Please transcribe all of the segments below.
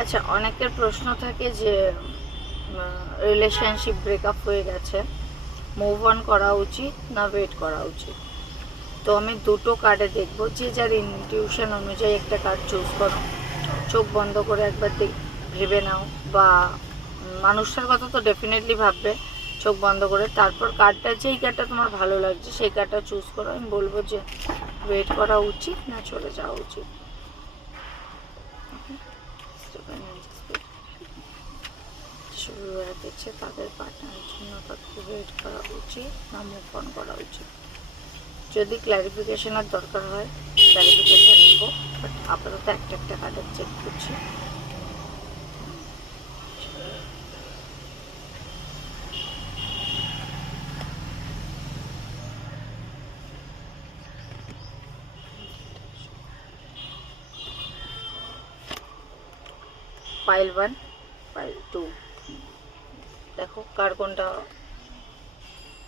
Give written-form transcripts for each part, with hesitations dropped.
আচ্ছা, অনেকের প্রশ্ন থাকে যে রিলেশনশিপ ব্রেকআপ হয়ে গেছে, মুভ অন করা উচিত না ওয়েট করা উচিত। তো আমি দুটো কার্ডে দেখবো, যে যার ইনটিউশন অনুযায়ী একটা কার্ড চুজ করো। চোখ বন্ধ করে একবার ভেবে নাও, বা মানুষটার কথা তো ডেফিনেটলি ভাববে চোখ বন্ধ করে। তারপর কার্ডটা, যেই কার্ডটা তোমার ভালো লাগছে সেই কার্ডটা চুজ করো। আমি বলবো যে ওয়েট করা উচিত না চলে যাওয়া উচিত। শুরু হয়ে গেছে, তাদের পার্টনারের জন্য তাদের ওয়েট করা উচিত না মুভ অন করা উচিত। যদি ক্ল্যারিফিকেশনের দরকার হয় ক্ল্যারিফিকেশন নেব, বাট আপাতত একটা একটা কার্ডের চেক করছি। পাইল 1, পাইল 2, দেখো কার কোনটা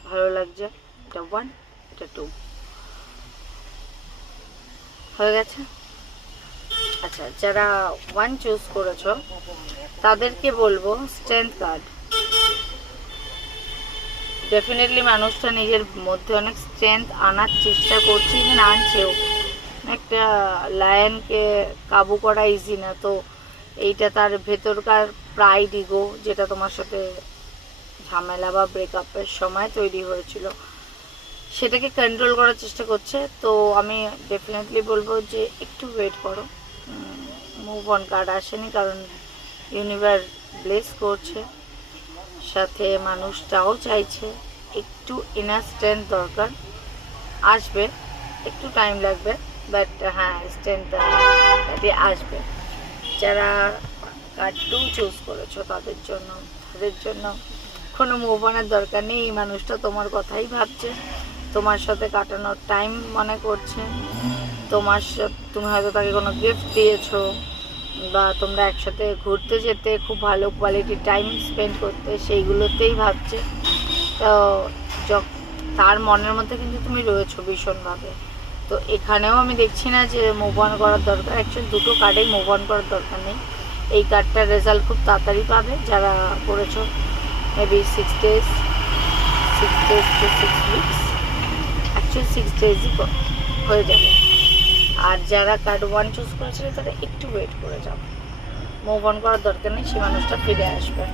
ভালো লাগছে। এটা 1, এটা 2 হয়ে গেছে। আচ্ছা, যারা 1 চুজ করেছো তাদেরকে বলবো স্ট্রেংথ কার্ড। ডেফিনেটলি মানুষটা নিজের মধ্যে অনেক স্ট্রেংথ আনার চেষ্টা করছে, ইভেন আনছেও। একটা লায়নকে কাবু করা ইজি না, তো এইটা তার ভেতরকার প্রাইড, ইগো, যেটা তোমার সাথে ঝামেলা বা ব্রেকআপের সময় তৈরি হয়েছিল, সেটাকে কন্ট্রোল করার চেষ্টা করছে। তো আমি ডেফিনেটলি বলবো যে একটু ওয়েট করো। মুভ অন কার্ড আসেনি, কারণ ইউনিভার্স ব্লেস করছে, সাথে মানুষটাও চাইছে একটু ইনার স্ট্রেংথ দরকার। আসবে, একটু টাইম লাগবে, বাট হ্যাঁ স্ট্রেংথ আসবে। যারা কার্ড 2 চুজ করেছো তাদের জন্য কোনো মুভ অনের দরকার নেই। এই মানুষটা তোমার কথাই ভাবছে, তোমার সাথে কাটানোর টাইম মনে করছে, তোমার সাথে তুমি হয়তো তাকে কোনো গিফট দিয়েছো, বা তোমরা একসাথে ঘুরতে যেতে, খুব ভালো কোয়ালিটি টাইম স্পেন্ড করতে, সেইগুলোতেই ভাবছে। তো তার মনের মধ্যে কিন্তু তুমি রয়েছো ভীষণভাবে। তো এখানেও আমি দেখছি না যে মুভ অন করার দরকার। অ্যাকচুয়ালি দুটো কার্ডেই মুভ অন করার দরকার নেই। এই কার্ডটার রেজাল্ট খুব তাড়াতাড়ি পাবে যারা করেছো, maybe 6 days to 6 weeks, actually 6 days-ই হয়ে যাবে। আর যারা কার্ড 1 চুজ করেছিল তারা একটু ওয়েট করে যাও, মুভ অন করার দরকার নেই, সে মানুষটা ফিরে আসবে।